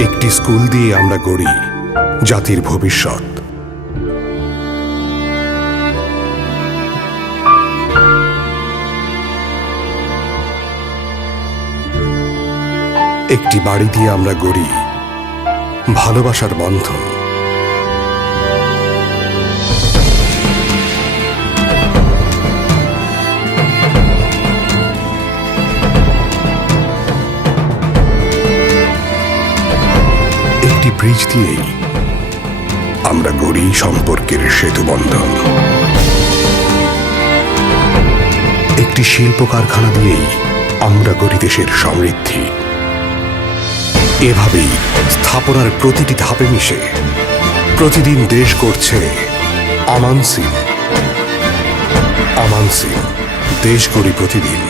একটি স্কুল দিয়ে আমরা গড়ি জাতির ভবিষ্যৎ। একটি বাড়ি দিয়ে আমরা গড়ি ভালোবাসার বন্ধন। ব্রিজ দিয়েই আমরা গড়ি সম্পর্কের সেতু বন্ধন একটি শিল্প কারখানা দিয়েই আমরা গড়ি দেশের সমৃদ্ধি। এভাবেই স্থাপনার প্রতিটি ধাপে মিশে প্রতিদিন দেশ করছে আমানসিল আমানসিল দেশ গড়ি প্রতিদিন।